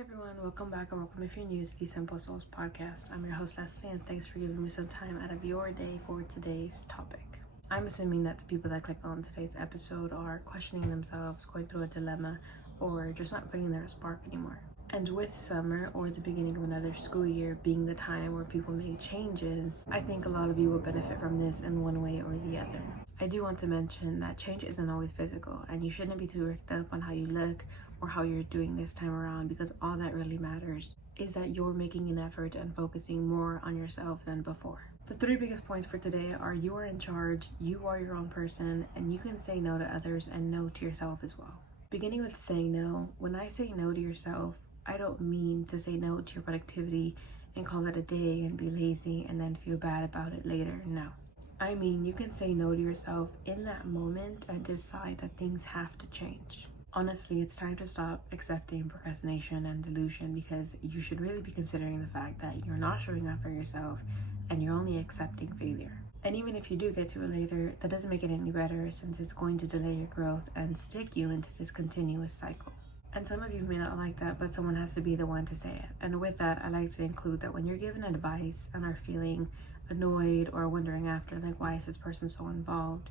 Hi everyone, welcome back or welcome if you're new to the Simple Souls podcast. I'm your host Leslie and thanks for giving me some time out of your day for today's topic. I'm assuming that the people that clicked on today's episode are questioning themselves, going through a dilemma, or just not feeling their spark anymore. And with summer or the beginning of another school year being the time where people make changes, I think a lot of you will benefit from this in one way or the other. I do want to mention that change isn't always physical and you shouldn't be too worked up on how you look or how you're doing this time around, because all that really matters is that you're making an effort and focusing more on yourself than before. The three biggest points for today are: you are in charge, you are your own person, and you can say no to others and no to yourself as well. Beginning with saying no, when I say no to yourself, I don't mean to say no to your productivity and call it a day and be lazy and then feel bad about it later. No. I mean, you can say no to yourself in that moment and decide that things have to change. Honestly, it's time to stop accepting procrastination and delusion, because you should really be considering the fact that you're not showing up for yourself and you're only accepting failure. And even if you do get to it later, that doesn't make it any better, since it's going to delay your growth and stick you into this continuous cycle. And some of you may not like that, but someone has to be the one to say it. And with that, I like to include that when you're given advice and are feeling annoyed or wondering after, like, why is this person so involved?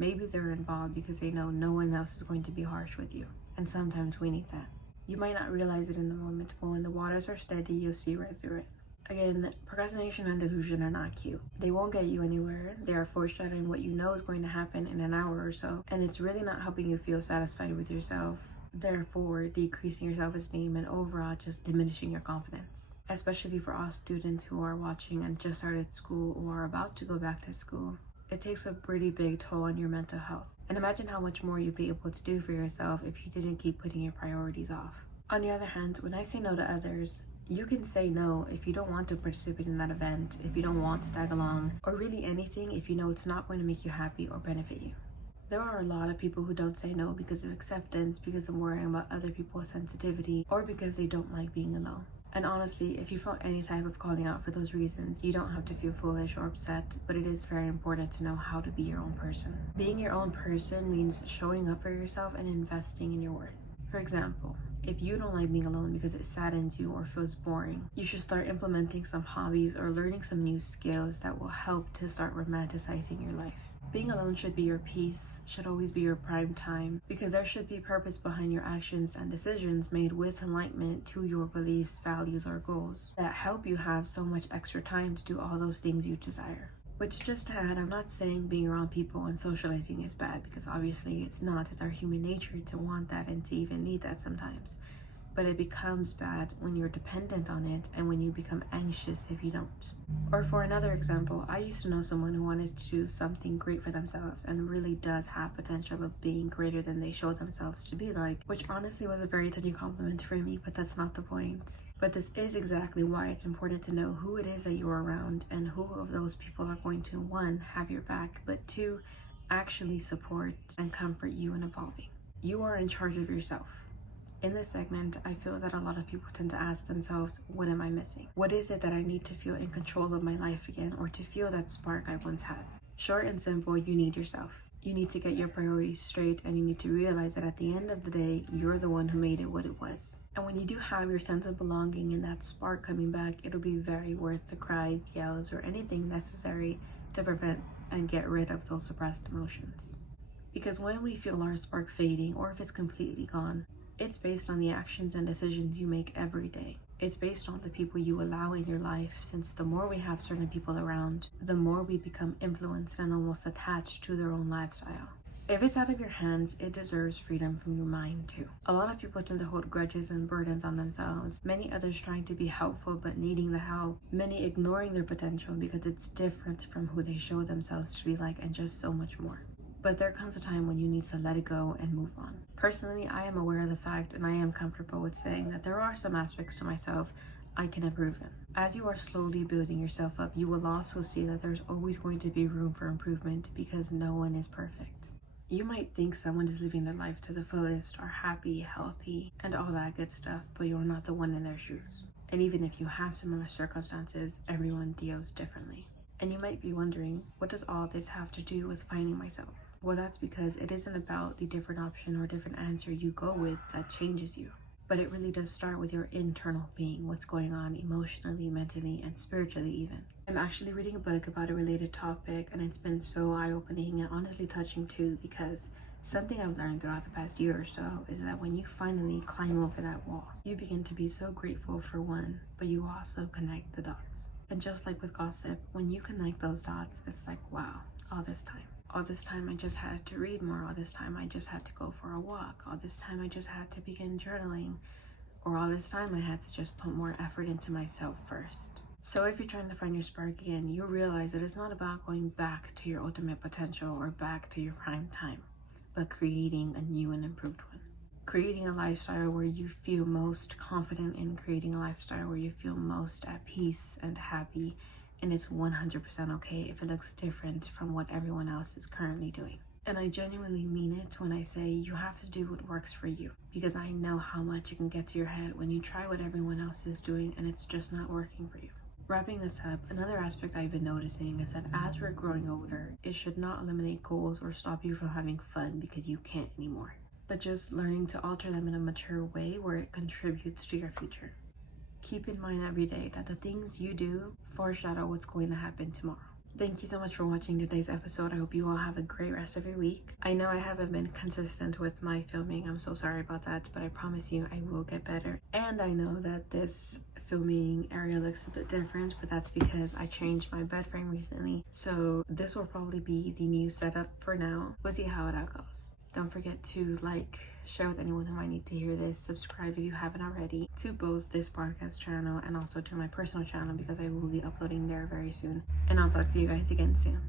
Maybe they're involved because they know no one else is going to be harsh with you. And sometimes we need that. You might not realize it in the moment, but when the waters are steady, you'll see right through it. Again, procrastination and delusion are not cute. They won't get you anywhere. They are foreshadowing what you know is going to happen in an hour or so, and it's really not helping you feel satisfied with yourself, therefore decreasing your self-esteem and overall just diminishing your confidence. Especially for all students who are watching and just started school or are about to go back to school. It takes a pretty big toll on your mental health. And imagine how much more you'd be able to do for yourself if you didn't keep putting your priorities off. On the other hand, when I say no to others, you can say no if you don't want to participate in that event, if you don't want to tag along, or really anything if you know it's not going to make you happy or benefit you. There are a lot of people who don't say no because of acceptance, because of worrying about other people's sensitivity, or because they don't like being alone. And honestly, if you feel any type of calling out for those reasons, you don't have to feel foolish or upset, but it is very important to know how to be your own person. Being your own person means showing up for yourself and investing in your worth. For example, if you don't like being alone because it saddens you or feels boring, you should start implementing some hobbies or learning some new skills that will help to start romanticizing your life. Being alone should be your peace, should always be your prime time, because there should be purpose behind your actions and decisions made with alignment to your beliefs, values, or goals that help you have so much extra time to do all those things you desire. Which, just to add, I'm not saying being around people and socializing is bad, because obviously it's not. It's our human nature to want that and to even need that sometimes. But it becomes bad when you're dependent on it and when you become anxious if you don't. Or for another example, I used to know someone who wanted to do something great for themselves and really does have potential of being greater than they show themselves to be like, which honestly was a very touching compliment for me, but that's not the point. But this is exactly why it's important to know who it is that you're around and who of those people are going to, one, have your back, but two, actually support and comfort you in evolving. You are in charge of yourself. In this segment, I feel that a lot of people tend to ask themselves, what am I missing? What is it that I need to feel in control of my life again, or to feel that spark I once had? Short and simple, you need yourself. You need to get your priorities straight, and you need to realize that at the end of the day, you're the one who made it what it was. And when you do have your sense of belonging and that spark coming back, it'll be very worth the cries, yells, or anything necessary to prevent and get rid of those suppressed emotions. Because when we feel our spark fading, or if it's completely gone, it's based on the actions and decisions you make every day. It's based on the people you allow in your life, since the more we have certain people around, the more we become influenced and almost attached to their own lifestyle. If it's out of your hands, it deserves freedom from your mind too. A lot of people tend to hold grudges and burdens on themselves, many others trying to be helpful but needing the help, many ignoring their potential because it's different from who they show themselves to be like, and just so much more. But there comes a time when you need to let it go and move on. Personally, I am aware of the fact, and I am comfortable with saying that there are some aspects to myself I can improve in. As you are slowly building yourself up, you will also see that there's always going to be room for improvement, because no one is perfect. You might think someone is living their life to the fullest, are happy, healthy, and all that good stuff, but you're not the one in their shoes. And even if you have similar circumstances, everyone deals differently. And you might be wondering, what does all this have to do with finding myself? Well, that's because it isn't about the different option or different answer you go with that changes you. But it really does start with your internal being, what's going on emotionally, mentally, and spiritually even. I'm actually reading a book about a related topic, and it's been so eye-opening and honestly touching too, because something I've learned throughout the past year or so is that when you finally climb over that wall, you begin to be so grateful for one, but you also connect the dots. And just like with gossip, when you connect those dots, it's like, wow, all this time I just had to read more, all this time I just had to go for a walk, all this time I just had to begin journaling, or all this time I had to just put more effort into myself first. So if you're trying to find your spark again, you'll realize that it's not about going back to your ultimate potential or back to your prime time, but creating a new and improved one. Creating a lifestyle where you feel most confident in, creating a lifestyle where you feel most at peace and happy, and it's 100% okay if it looks different from what everyone else is currently doing. And I genuinely mean it when I say you have to do what works for you, because I know how much you can get to your head when you try what everyone else is doing and it's just not working for you. Wrapping this up, another aspect I've been noticing is that as we're growing older, it should not eliminate goals or stop you from having fun because you can't anymore, but just learning to alter them in a mature way where it contributes to your future. Keep in mind every day that the things you do foreshadow what's going to happen tomorrow. Thank you so much for watching today's episode. I hope you all have a great rest of your week. I know I haven't been consistent with my filming. I'm so sorry about that, but I promise you I will get better. And I know that this filming area looks a bit different, but that's because I changed my bed frame recently. So this will probably be the new setup for now. We'll see how it all goes. Don't forget to like, share with anyone who might need to hear this, subscribe if you haven't already to both this podcast channel and also to my personal channel, because I will be uploading there very soon. And I'll talk to you guys again soon.